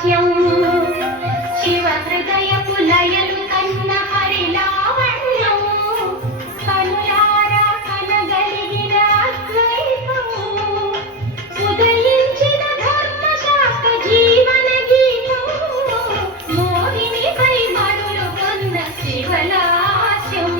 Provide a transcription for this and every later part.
హాస్యం శివ హృదయ పులయలు కన్న హరిలావణ్యం కనులారా కనగలిగిన అద్వైతం ఉదయించిన ధర్మశాస్త్ర జీవన గీతం మోహినిపై మరులు కొన్న శివలాస్యం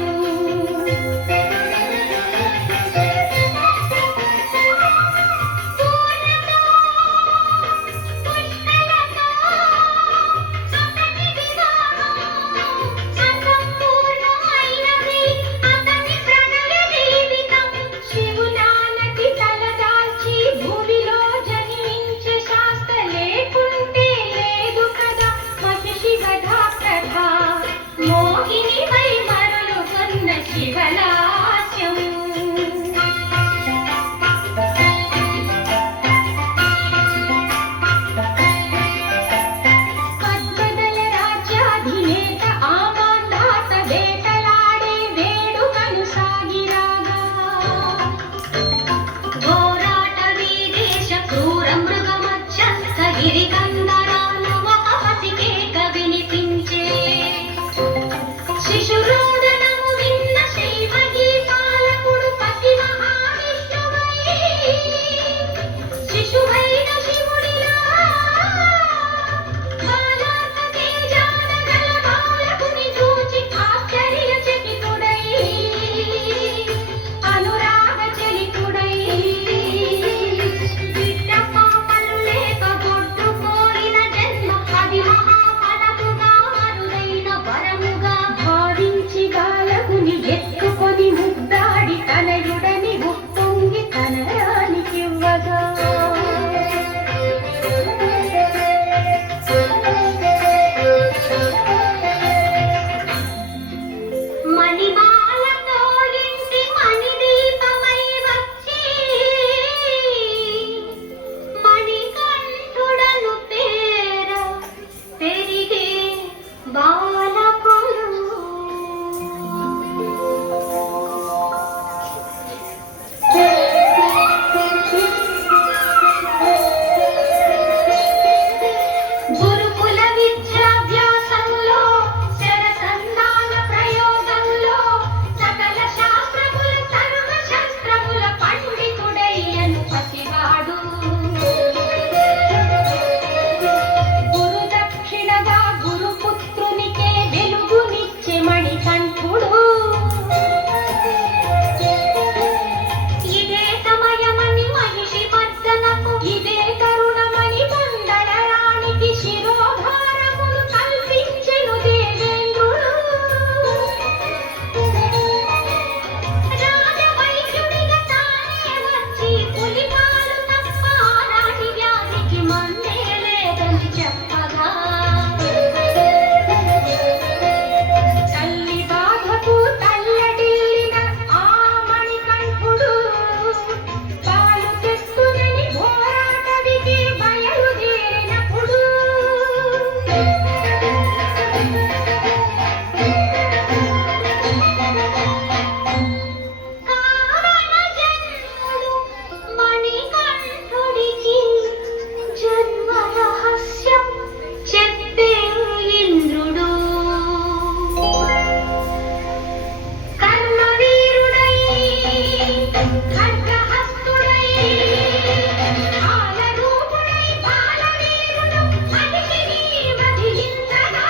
మోహినిపై మరులు కొన్న శివలాస్యం పద్మదళ రాజ్యాధినేత ఆమాందాత వేటలాడే వేడుకను సాగిరాగా ఘోరాట విదేశ క్రూర మృగ మధ్యస్థ గిరి కందరాల ఒక పసికేక వినిపించే శిశురోదనము విన్న శైవ గీతాలకుడు పతి మహావిష్ణువై శిశువైన శివుడిలా బాలార్క తేజాన గల బాలకుని చూచి ఆశ్చర్యచకితుడై అనురాగ చలితుడై బిడ్డ పాపలు లేక గొడ్డుపోయిన జన్మ అది మహాఫలముగా అరుదైన వరముగా భావించి బాలకుని ఎత్తుకొని ముద్దాడి తనయుడని ఉప్పొంగి తనయానికివ్వగా మణిమాలతో ఇంటి మణిదీపమై వచ్చి మణికంఠుడను పేర పెరిగే బాలకుడు గురుకుల విద్యాభ్యాసంలో శరసంధాన ప్రయోగంలో సకల శాస్త్రముల సర్వశాస్త్రముల పండితుడయ్యను పసివాడు గురు దక్షిణగా గురుపుత్రునికే వెలుగునిచ్చే మణికంఠుడు ఇదే సమయమని మహిషి మర్దనకు ఇదే తరుణమని మండలరానికి శిరోధారములు కల్పించెను దేవేంద్రుడు రాజవైద్యుడిగా తానే వచ్చి పులిపాలు తప్ప ఆనాటి వ్యాధికి మందే లేదని చెప్పగా తల్లి బాధకు తల్లడిల్లిన ఆ మణికంఠుడు పాలు తెస్తునని పోరాటవికి బయలుదేరినప్పుడు కారణజన్ముడు మణికంఠుడికి జన్మ రహస్యం చెప్పే ఇంద్రుడు కర్మవీరుడై ఖడ్గహస్తుడై బాలరూపుడై బాలవీరుడు మనిషిని వధించగా